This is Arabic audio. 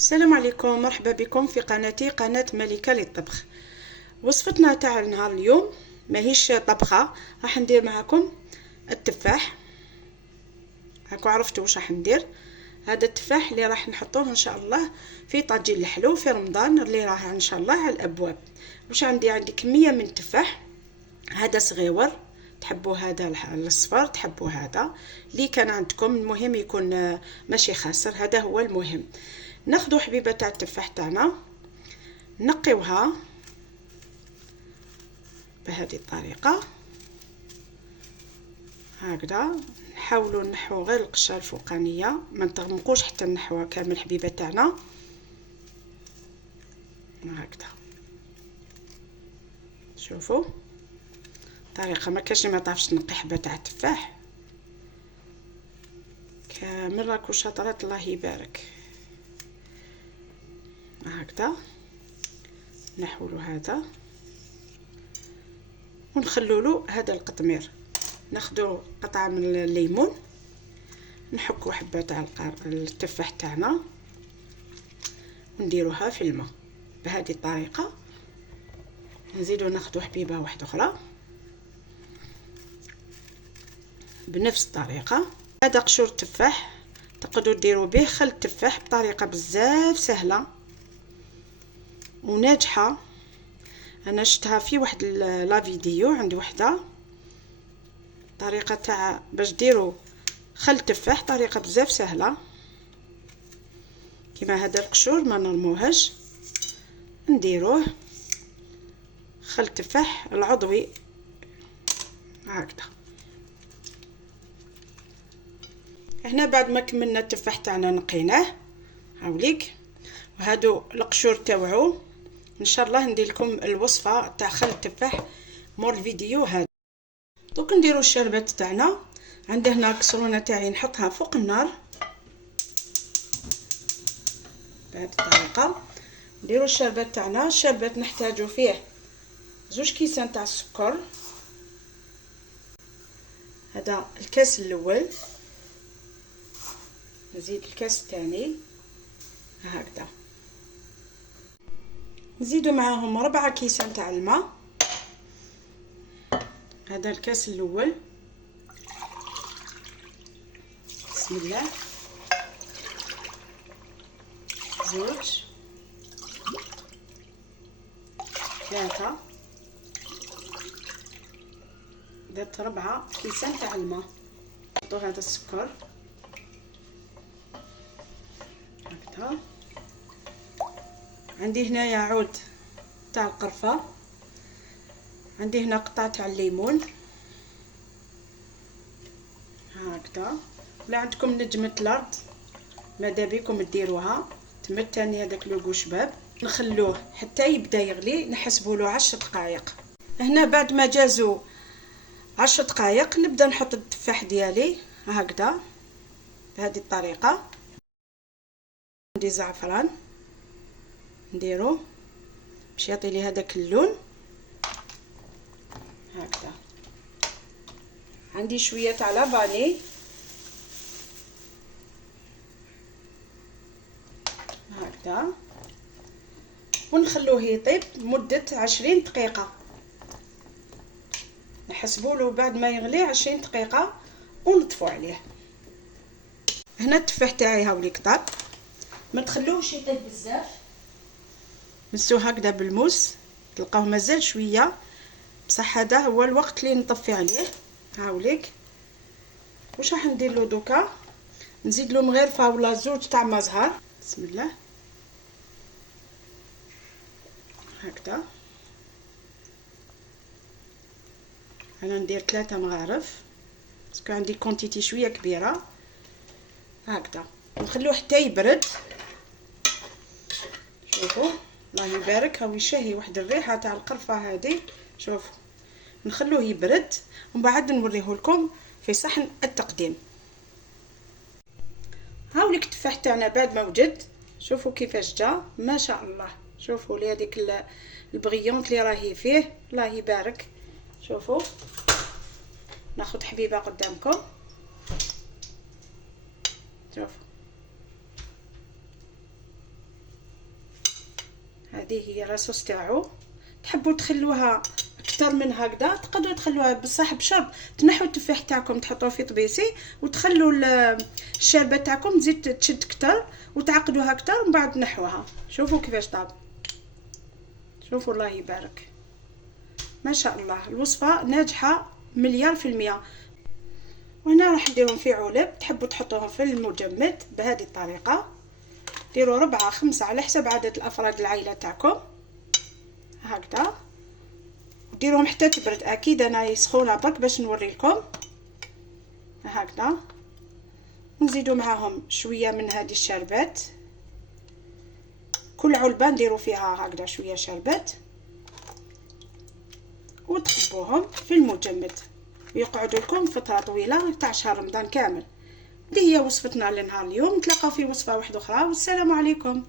السلام عليكم، مرحبا بكم في قناتي قناة ملكة للطبخ. وصفتنا تاع نهار اليوم ماهيش طبخة، راح ندير معكم التفاح. هاكو عرفتوا واش راح ندير. هذا التفاح اللي راح نحطوه ان شاء الله في طاجين الحلو في رمضان اللي راح ان شاء الله على الابواب. واش عندي كمية من التفاح. هذا صغيور تحبوا هذا الصفر، تحبوا هذا اللي كان عندكم، المهم يكون ماشي خاسر، هذا هو المهم. ناخذ حبيبه تاع التفاح تاعنا نقيوها بهذه الطريقه هكذا. نحاولوا نحو غير القشره الفوقانيه، ما نتغمقوش حتى نحوها كامل الحبيبه تاعنا هكذا. شوفوا طريقه ما كاينش ما تعرفش تنقي حبه تاع التفاح كامل، راكو شاطرات الله يبارك هكذا. نحولو هذا ونخلولو هذا القطمير. ناخدو قطعه من الليمون، نحكو حبه تاع التفاح تاعنا ونديروها في الماء بهذه الطريقه. نزيدو ناخدو حبيبه واحده اخرى بنفس الطريقه. هذا قشور التفاح تقدروا ديروا به خل التفاح بطريقه بزاف سهله وناجحه. انا شفتها في واحد لا فيديو، عندي وحده طريقه تاع باش ديروا خل التفاح، طريقه بزاف سهله. كيما هذا القشور ما نرموهاش، نديروه خل التفاح العضوي هكذا. هنا بعد ما كملنا التفاح تاعنا نقيناه هاوليك، وهادو القشور تاوعو ان شاء الله ندير لكم الوصفه تاع خل التفاح مور الفيديو هذا. دوك نديروا الشربات تاعنا. عندي هنا الكسرونه تاعي نحطها فوق النار بهذه الطريقه. نديروا الشربات تاعنا. الشربات نحتاجو فيه 2 كيسان تاع السكر. هذا الكاس الاول، نزيد الكاس الثاني هكذا. نزيدو معاهم 4 كيسان تاع الماء. هذا الكاس الاول، بسم الله. 2 3 درت 4 كيسان تاع الماء. نحطو هذا السكر هكذا. عندي هنايا عود تاع القرفه، عندي هنا قطعه تاع الليمون هكذا. ولا عندكم نجمه الارض ماذا بكم ديروها تمتني هذاك لوغو شباب. نخلوه حتى يبدا يغلي، نحسبوا له 10 دقائق. هنا بعد ما جازوا 10 دقائق نبدا نحط التفاح ديالي هكذا بهذه الطريقه. عندي زعفران نديرو باش يعطي لي هذاك اللون هكذا. عندي شويه تاع لافاني هكذا، ونخلوه يطيب مده 20 دقيقه. نحسبوا له بعد ما يغلي 20 دقيقه ونطفو عليه. هنا التفاح تاعي هاوليك طاب، ما تخلوهش يطيب بزاف. مسوه هكذا بالموس تلقاوه مازال شويه، بصح هذا هو الوقت اللي نطفي عليه. هاوليك واش راح ندير له دوكا، نزيد له مغرفه ولا 2 تاع مزهر. بسم الله هكذا. انا ندير 3 مغارف باسكو عندي كونتيتي شويه كبيره هكذا. نخلوه حتى يبرد. شوفوا الله يبارك، هاوي شاهي واحد الريحه تاع القرفه هذه. شوفوا نخلوه يبرد ومن بعد نوريه لكم في صحن التقديم. هاوليك التفاح تاعنا بعد ما وجد، شوفوا كيفاش جا ما شاء الله. شوفوا لي هذيك البغيونط اللي راهي فيه الله يبارك. شوفوا ناخذ حبيبه قدامكم. شوفوا هذه هي لاصوص تاعو. تحبوا تخلوها اكثر من هكذا تقدروا تخلوها بصح بشرط تنحوا التفاح تاعكم تحطوه في طبيسي وتخلوا الشاربه تاعكم تزيد تشد اكثر وتعقدوها اكثر ومن بعد تنحوها. شوفوا كيفاش طاب، شوفوا الله يبارك ما شاء الله. الوصفه ناجحه 100%. وهنا راح نديرهم في علب. تحبوا تحطوهم في المجمد بهذه الطريقه، ديروا 4 5 على حسب عدد الافراد العائله تاعكم هكذا. ديروهم حتى تبرد، اكيد انا يسخونه برك باش نوريلكم هكذا. ونزيدوا معاهم شويه من هذه الشربات، كل علبه نديروا فيها هكذا شويه شربات وتخبوهم في المجمد ويقعدوا لكم فتره طويله تاع شهر رمضان كامل. هذه هي وصفتنا لنهار اليوم. نتلاقاو في وصفه واحده اخرى والسلام عليكم.